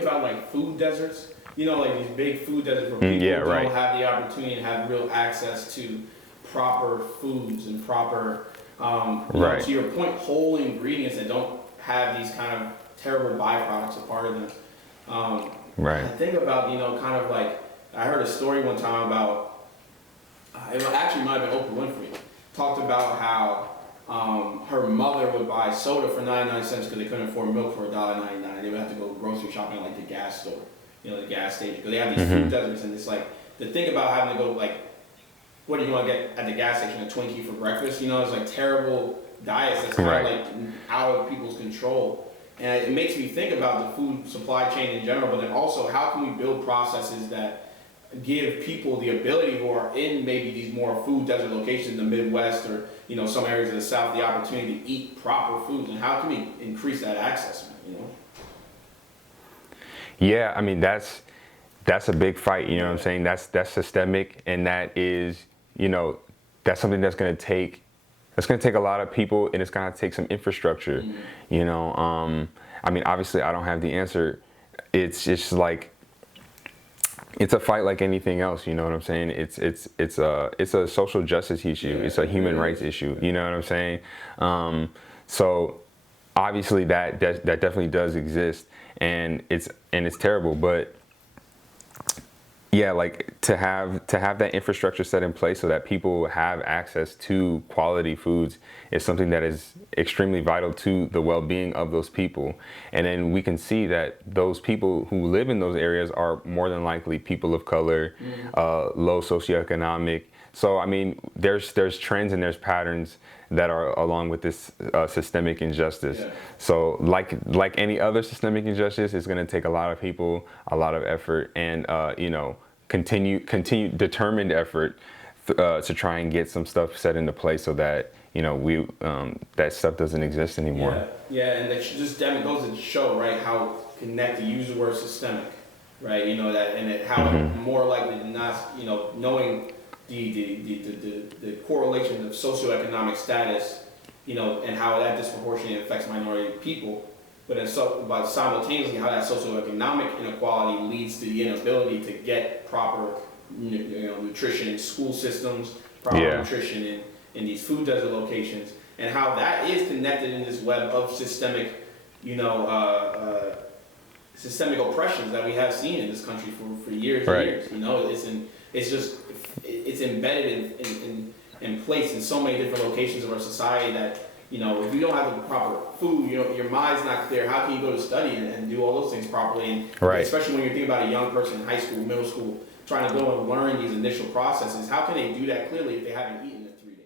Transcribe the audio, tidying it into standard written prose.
about like food deserts, like these big food deserts where people Yeah, right. don't have the opportunity to have real access to proper foods and proper, Right. to your point, whole ingredients that don't have these kind of terrible byproducts a part of them. Right. I think about, kind of like, I heard a story one time about, it actually might have been Oprah Winfrey, talked about how her mother would buy soda for 99 cents because they couldn't afford milk for $1.99. They would have to go grocery shopping at like the gas store, the gas station, because they have these food deserts, and it's like, the thing about having to go like, what are you going to get at the gas station, a Twinkie for breakfast? It's like terrible diets that's kind of like out of people's control. And it makes me think about the food supply chain in general, but then also how can we build processes that give people the ability who are in maybe these more food desert locations in the Midwest or some areas of the South the opportunity to eat proper foods, and how can we increase that access? Yeah, I mean that's a big fight. You know what I'm saying? That's systemic, and that is that's something that's going to take a lot of people, and it's going to take some infrastructure. I mean, obviously, I don't have the answer. It's just like it's a fight like anything else. You know what I'm saying? It's a social justice issue. It's a human rights issue. You know what I'm saying? So obviously that definitely does exist, and it's terrible. But yeah, like to have that infrastructure set in place so that people have access to quality foods is something that is extremely vital to the well-being of those people. And then we can see that those people who live in those areas are more than likely people of color, low socioeconomic. So I mean, there's trends and there's patterns that are along with this systemic injustice. Yeah. So like any other systemic injustice, it's going to take a lot of people, a lot of effort, and continue determined effort to try and get some stuff set into place so that we that stuff doesn't exist anymore. Yeah, and that just goes to show, right, how connected. You use the word systemic, right? That, and it, how more likely than not, knowing the correlation of socioeconomic status, and how that disproportionately affects minority people, but simultaneously how that socioeconomic inequality leads to the inability to get proper nutrition in school systems, proper nutrition in these food desert locations, and how that is connected in this web of systemic, systemic oppressions that we have seen in this country for years and years. It's embedded in place in so many different locations of our society that, if you don't have the proper food, your mind's not clear. How can you go to study and do all those things properly? And especially when you're thinking about a young person in high school, middle school, trying to go and learn these initial processes, how can they do that clearly if they haven't eaten in 3 days?